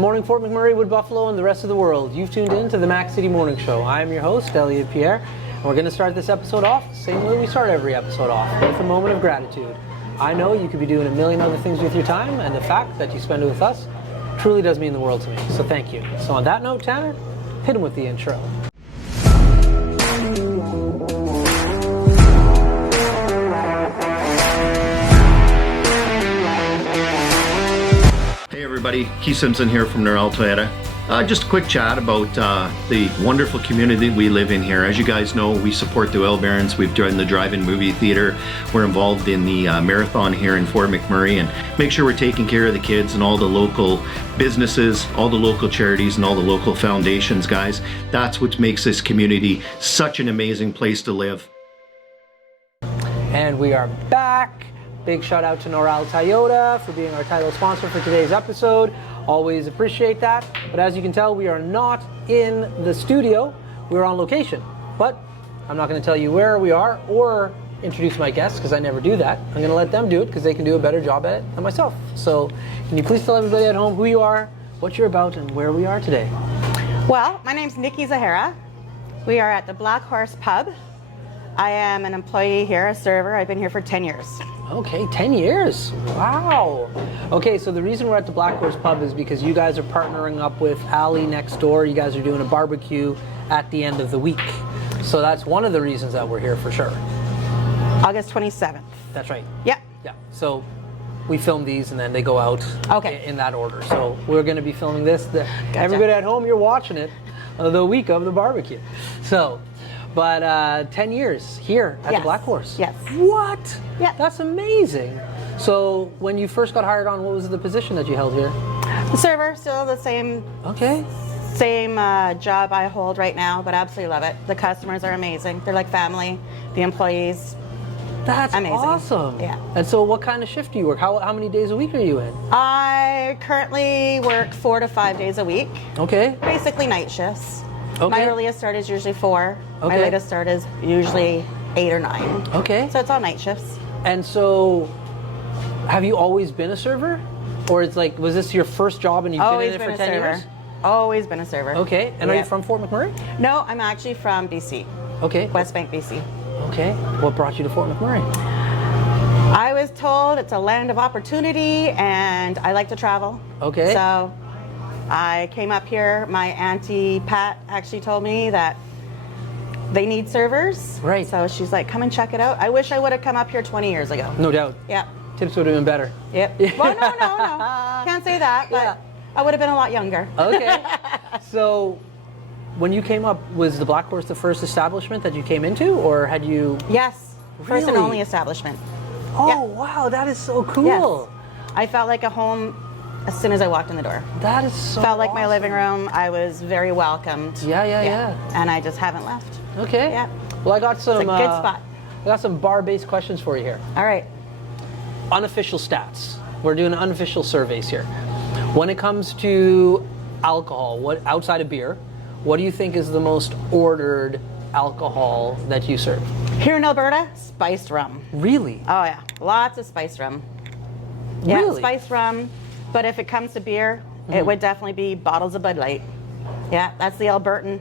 Good morning, Fort McMurray, Wood Buffalo, and the rest of the world. You've tuned in to the Mac City Morning Show. I'm your host, Elliot Pierre, and we're going to start this episode off the same way we start every episode off, with a moment of gratitude. I know you could be doing a million other things with your time, and the fact that you spend it with us truly does mean the world to me, so thank you. So on that note, Tanner, hit him with the intro. Hey everybody, Keith Simpson here from Norrell Toyota. Just a quick chat about the wonderful community we live in here. As you guys know, we support the Oil Barons. We've joined the drive-in movie theater. We're involved in the marathon here in Fort McMurray, and make sure we're taking care of the kids and all the local businesses, all the local charities, and all the local foundations, guys. That's what makes this community such an amazing place to live. And we are back. Big shout out to Norrell Toyota for being our title sponsor for today's episode. Always appreciate that. But as you can tell, we are not in the studio. We're on location. But I'm not going to tell you where we are or introduce my guests because I never do that. I'm going to let them do it because they can do a better job at it than myself. So can you please tell everybody at home who you are, what you're about, and where we are today? Well, my name's Nikki Zahara. We are at the Blackhorse Pub. I am an employee here, a server. I've been here for 10 years. Okay, 10 years. Wow. Okay, so the reason we're at the Blackhorse Pub is because you guys are partnering up with Alley next door. You guys are doing a barbecue at the end of the week. So that's one of the reasons that we're here for sure. August 27th. That's right. Yeah. Yeah. So we film these and then they go out in that order. So we're going to be filming this. Everybody at home, you're watching it the week of the barbecue. So, but 10 years here at the Blackhorse. Yes. What? Yeah. That's amazing. So when you first got hired on, what was the position that you held here? The server, still the same. Okay. Same job I hold right now, but absolutely love it. The customers are amazing. They're like family. The employees. That's amazing. Awesome. Yeah. And so what kind of shift do you work? How many days a week are you in? I currently work 4 to 5 days a week. Okay. Basically night shifts. Okay. My earliest start is usually 4. Okay. My latest start is usually 8 or 9. Okay. So it's all night shifts. And so, have you always been a server? Or it's like, was this your first job and you've Always been in it for been a 10 server. years? Always been a server. Okay. And are you from Fort McMurray? No, I'm actually from BC. Okay. West Bank, BC. Okay. What brought you to Fort McMurray? I was told it's a land of opportunity and I like to travel. Okay. So I came up here. My auntie Pat actually told me that they need servers. Right. So she's like, come and check it out. I wish I would have come up here 20 years ago. No doubt. Yeah. Tips would have been better. Yep. Well, no. Can't say that, but I would have been a lot younger. Okay. So when you came up, was the Blackhorse the first establishment that you came into, or had you? Yes. First and Really? only establishment. Oh, Yeah. wow, that is so cool. Yes. I felt like a home as soon as I walked in the door. That is so Felt like my awesome. living room. I was very welcomed. Yeah. And I just haven't left. Okay. Yeah. Well, I got some. It's a good spot. I got some bar-based questions for you here. All right. Unofficial stats. We're doing unofficial surveys here. When it comes to alcohol, what outside of beer, what do you think is the most ordered alcohol that you serve? Here in Alberta, spiced rum. Really? Oh yeah, lots of spiced rum. Yeah, Really? spiced rum. But if it comes to beer, it would definitely be bottles of Bud Light. Yeah, that's the Albertan.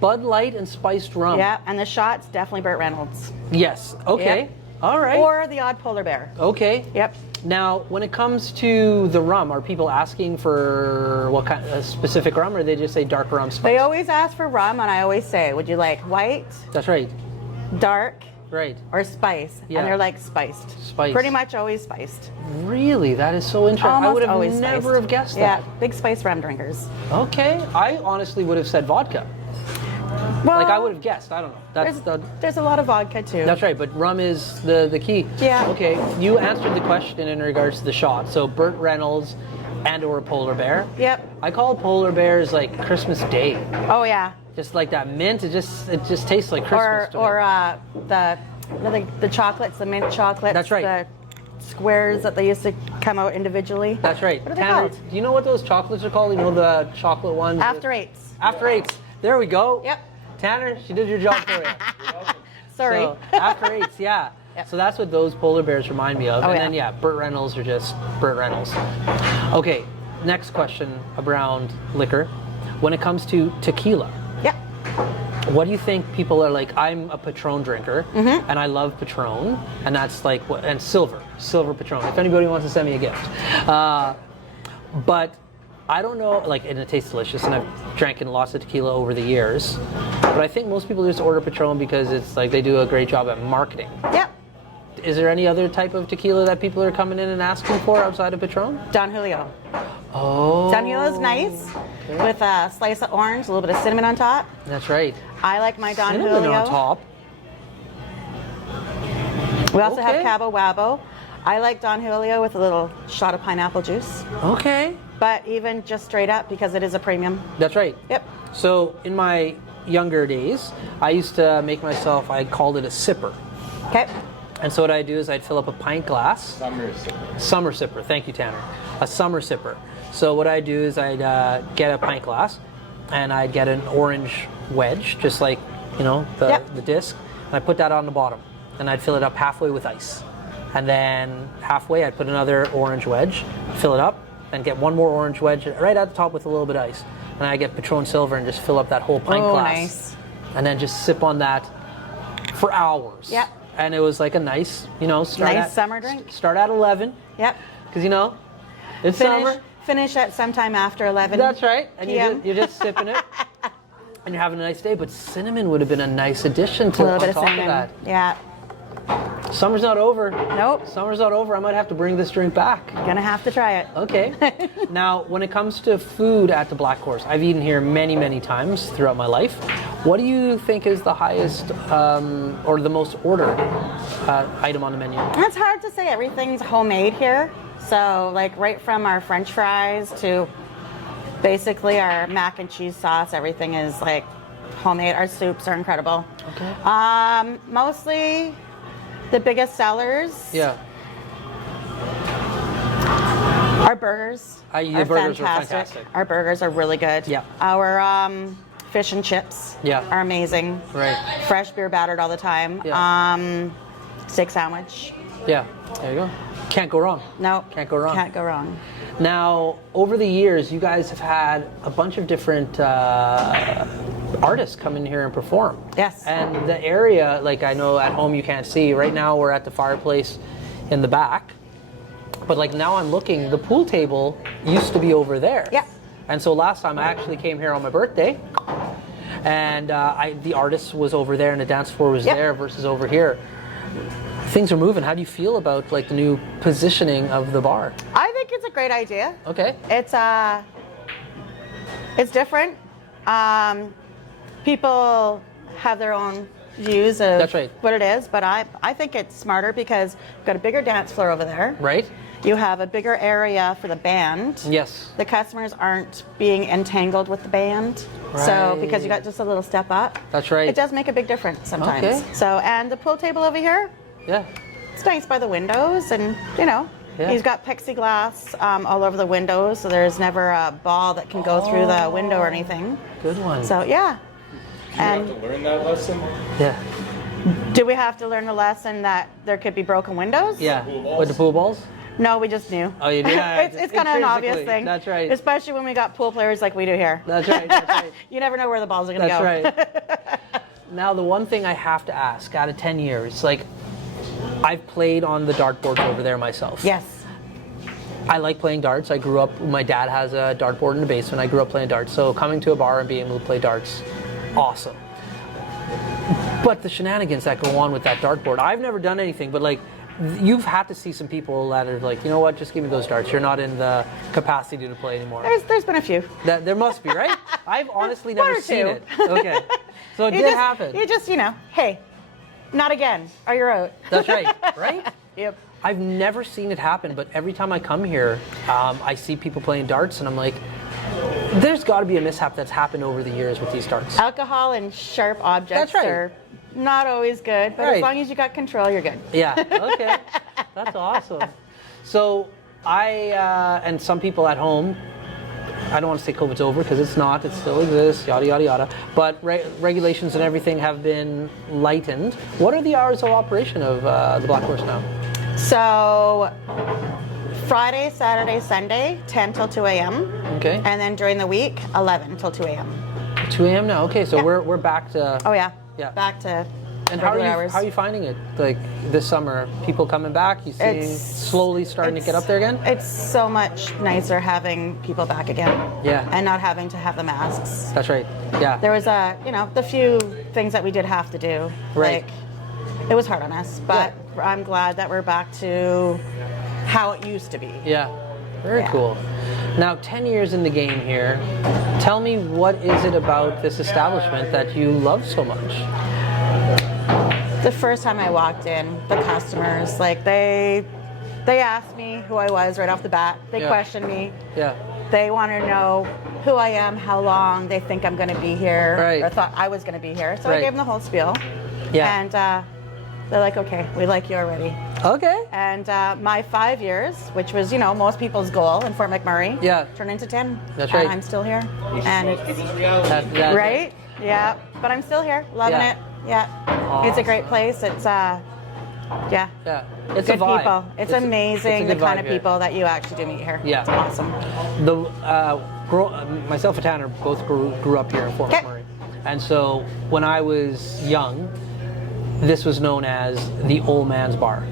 Bud Light and spiced rum. Yeah, and the shots, definitely Burt Reynolds. Yes. Okay. Yep. All right. Or the odd polar bear. Okay. Yep. Now, when it comes to the rum, are people asking for what kind of specific rum, or they just say dark rum spice? They always ask for rum, and I always say, would you like white, That's right. dark, Right. or spice? Yeah. And they're like spiced. Spice. Pretty much always spiced. Really? That is so interesting. I Almost would have always never spiced. have guessed Yeah, that. big spice rum drinkers. Okay. I honestly would have said vodka. Well, Like I would have guessed. I don't know. there's a lot of vodka too. That's right, but rum is the key. Yeah. Okay, you answered the question in regards to the shot. So Burt Reynolds and or polar bear. Yep. I call polar bears like Christmas Day. Oh yeah. Just like that mint, it just tastes like Christmas to me. Or the chocolates, the mint chocolates. That's right. The squares that they used to come out individually. That's right. What are they Tanner, called? do you know what those chocolates are called? You know the chocolate ones? After Eights. After Eights. There we go. Yep. Tanner, she did your job for you. Sorry. So, After Eights, yeah. Yep. So that's what those polar bears remind me of. Oh, and yeah. then, yeah, Burt Reynolds are just Burt Reynolds. Okay, next question around liquor. When it comes to tequila, Yeah. what do you think people are like? I'm a Patron drinker, and I love Patron, and that's like what, and silver Patron. If anybody wants to send me a gift, but I don't know. Like, and it tastes delicious, and I've drank in lots of tequila over the years. But I think most people just order Patron because it's like they do a great job at marketing. Yeah. Is there any other type of tequila that people are coming in and asking for outside of Patron? Don Julio. Oh. Don Julio's nice with a slice of orange, a little bit of cinnamon on top. That's right. I like my Don Cinnamon Julio. on top. We also have Okay. Cabo Wabo. I like Don Julio with a little shot of pineapple juice, Okay. but even just straight up because it is a premium. That's right. Yep. So in my younger days, I used to make myself, I called it a sipper. Okay. And so what I'd do is I'd fill up a pint glass. Summer sipper. Thank you, Tanner. A summer sipper. So what I'd do is I'd get a pint glass, and I'd get an orange wedge, just like, you know, the disc, and I put that on the bottom, and I'd fill it up halfway with ice. And then halfway I'd put another orange wedge, fill it up, and get one more orange wedge right at the top with a little bit of ice. And I get Patron Silver and just fill up that whole pint glass. Nice. And then just sip on that for hours. Yep. And it was like a nice, you know, Summer drink. Start at 11, Yep. because, you know, it's summer. Finish at sometime after 11. That's right. And PM. you're just sipping it. And you're having a nice day. But cinnamon would have been a nice addition to A little on bit of top cinnamon. of that. Yeah. Summer's not over. Nope. Summer's not over. I might have to bring this drink back. Gonna have to try it. Okay. Now, when it comes to food at the Black Horse, I've eaten here many, many times throughout my life. What do you think is the highest or the most ordered item on the menu? It's hard to say. Everything's homemade here. So, like, right from our French fries to basically our mac and cheese sauce, everything is like homemade. Our soups are incredible. Okay. Mostly the biggest sellers. Yeah. Our burgers Your are burgers are fantastic. fantastic. Our burgers are really good. Yeah. Our fish and chips Yeah. are amazing. Right. Fresh beer battered all the time. Yeah. Steak sandwich. Yeah. There you go. Can't go wrong. No. Can't go wrong. Can't go wrong. Now, over the years, you guys have had a bunch of different artists come in here and perform. Yes. And the area, like I know at home you can't see, right now we're at the fireplace in the back. But like now I'm looking, the pool table used to be over there. Yeah. And so last time I actually came here on my birthday, and the artist was over there and the dance floor was Yep. there versus over here. Things are moving. How do you feel about like the new positioning of the bar? I think it's a great idea. Okay. It's different. People have their own views of That's right. what it is, but I think it's smarter because we've got a bigger dance floor over there. Right? You have a bigger area for the band. Yes. The customers aren't being entangled with the band. So Right. because you got just a little step up. That's right. It does make a big difference sometimes. Okay. So, and the pool table over here, Yeah. it's nice by the windows, and you know, Yeah. he's got plexiglass all over the windows, so there's never a ball that can go through the window or anything. Good one. So yeah. Did you have to learn that lesson? Yeah. Do we have to learn the lesson that there could be broken windows? Yeah. Pool balls? With the pool balls? No, we just knew. Oh, you do? Yeah, it's kind of an obvious intrinsically. thing. That's right. Especially when we got pool players like we do here. That's right. That's right. You never know where the balls are going to That's go. right. Now, the one thing I have to ask, out of 10 years, like, I've played on the dartboards over there myself. Yes. I like playing darts. I grew up, my dad has a dartboard in the basement. I grew up playing darts. So coming to a bar and being able to play darts, awesome. But the shenanigans that go on with that dartboard, I've never done anything, but like, you've had to see some people that are like, you know what, just give me those darts. You're not in the capacity to play anymore. There's been a few. There must be, right? I've honestly One never or seen two. it. Okay. So it You did just, happen. You just, hey, not again, or you're out. That's right, right? Yep. I've never seen it happen, but every time I come here, I see people playing darts, and I'm like, there's got to be a mishap that's happened over the years with these darts. Alcohol and sharp objects That's right. are not always good, but Right. as long as you got control, you're good. Yeah, okay. That's awesome. So and some people at home, I don't want to say COVID's over because it's not, it still exists, yada, yada, yada. But regulations and everything have been lightened. What are the hours of operation of the Black Horse now? So Friday, Saturday, Sunday, 10 till 2 a.m. Okay. And then during the week, 11 till 2 a.m. 2 a.m. now. Okay, so Yeah. we're back to. Oh yeah. Yeah. Back to And how regular are you? hours. How are you finding it? Like this summer, people coming back. You seeing It's- slowly starting to get up there again. It's so much nicer having people back again. Yeah. And not having to have the masks. That's right. Yeah. There was the few things that we did have to do. Right. Like, it was hard on us, but I'm glad that we're back to how it used to be. Yeah. Very Yeah. cool. Now, 10 years in the game here. Tell me, what is it about this establishment that you love so much? The first time I walked in, the customers, like they asked me who I was right off the bat. They Yeah. questioned me. Yeah. They want to know who I am, how long they think I'm going to be here, Right. or thought I was going to be here. So Right. I gave them the whole spiel. Yeah. And they're like, okay, we like you already. Okay. And my 5 years, which was, most people's goal in Fort McMurray, Yeah. turned into 10. That's And right. I'm still here. And That- right? Yeah. But I'm still here, loving Yeah. it. Yeah. It's a great place. It's yeah. Yeah. It's Good a vibe. people. It's a amazing good the kind vibe of here. people that you actually do meet here. Yeah. It's awesome. Myself and Tanner both grew up here in Fort Okay. McMurray, and so when I was young, this was known as the old man's bar.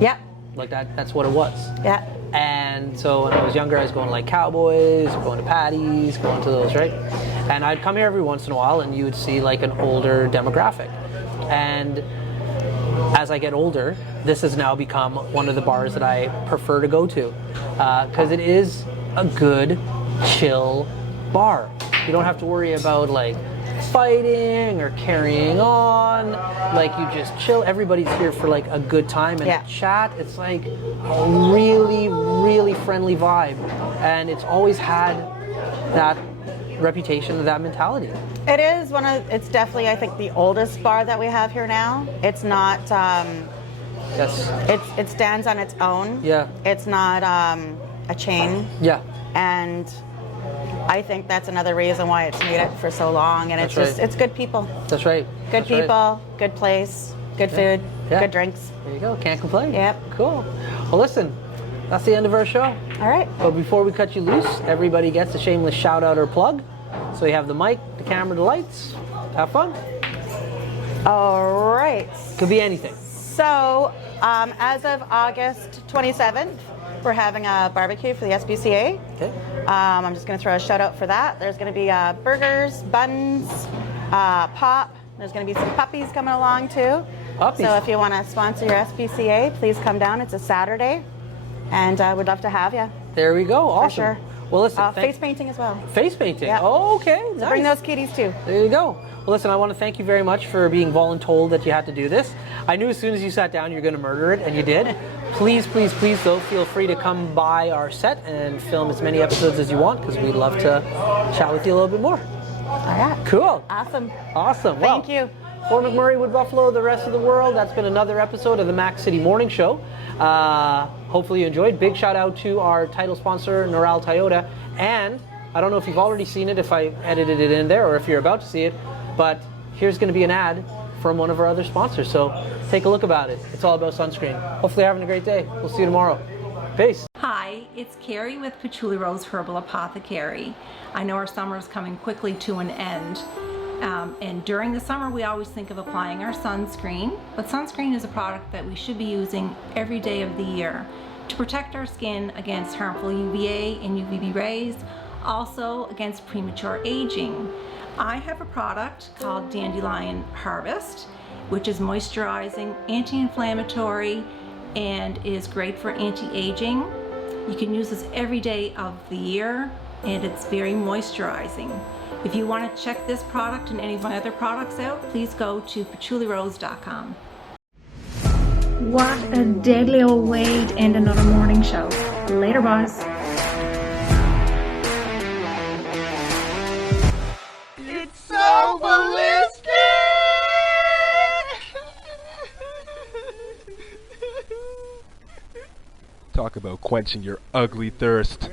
Yeah. Like that's what it was. Yeah. And so when I was younger, I was going to like Cowboys, going to Patties, going to those, right? And I'd come here every once in a while, and you would see like an older demographic. And as I get older, this has now become one of the bars that I prefer to go to, because it is a good, chill bar. You don't have to worry about like fighting or carrying on. Like, you just chill. Everybody's here for like a good time and Yeah. chat. It's like a really, really friendly vibe, and it's always had that reputation, that mentality. It is it's definitely, I think, the oldest bar that we have here now. It's not, Yes. it stands on its own. Yeah. It's not a chain. Yeah. And I think that's another reason why it's made it for so long. And it's That's just, right. it's good people. That's right. Good That's right. people, good place, good food, Yeah. good drinks. There you go. Can't complain. Yep. Cool. Well, listen, that's the end of our show. All right. But before we cut you loose, everybody gets a shameless shout out or plug. So you have the mic, the camera, the lights. Have fun. All right. Could be anything. So, as of August 27th, we're having a barbecue for the SPCA. Okay. I'm just going to throw a shout out for that. There's going to be burgers, buns, pop. There's going to be some puppies coming along too. Puppies. So if you want to sponsor your SPCA, please come down. It's a Saturday, and we'd love to have you. There we go. Awesome. For sure. Well, listen. Face painting as well. Face painting. Yeah. Oh, okay. Nice. Bring those kitties too. There you go. Well, listen, I want to thank you very much for being voluntold that you had to do this. I knew as soon as you sat down you were going to murder it, and you did. Please, please, please, though, feel free to come by our set and film as many episodes as you want, because we'd love to chat with you a little bit more. All right. Cool. Awesome. Awesome. Thank you. Fort McMurray, Wood Buffalo, the rest of the world, that's been another episode of the Mac City Morning Show. Hopefully you enjoyed. Big shout out to our title sponsor, Noral Toyota. And I don't know if you've already seen it, if I edited it in there, or if you're about to see it, but here's going to be an ad from one of our other sponsors. So take a look about it. It's all about sunscreen. Hopefully you're having a great day. We'll see you tomorrow. Peace. Hi, it's Carrie with Patchoulirose Herbal Apothecary. I know our summer is coming quickly to an end. And during the summer, we always think of applying our sunscreen, but sunscreen is a product that we should be using every day of the year to protect our skin against harmful UVA and UVB rays, also against premature aging. I have a product called Dandelion Harvest, which is moisturizing, anti-inflammatory, and is great for anti-aging. You can use this every day of the year, and it's very moisturizing. If you want to check this product and any of my other products out, please go to patchoulirose.com. What a deadly old way to end another morning show. Later, boys. It's so ballistic! Talk about quenching your ugly thirst.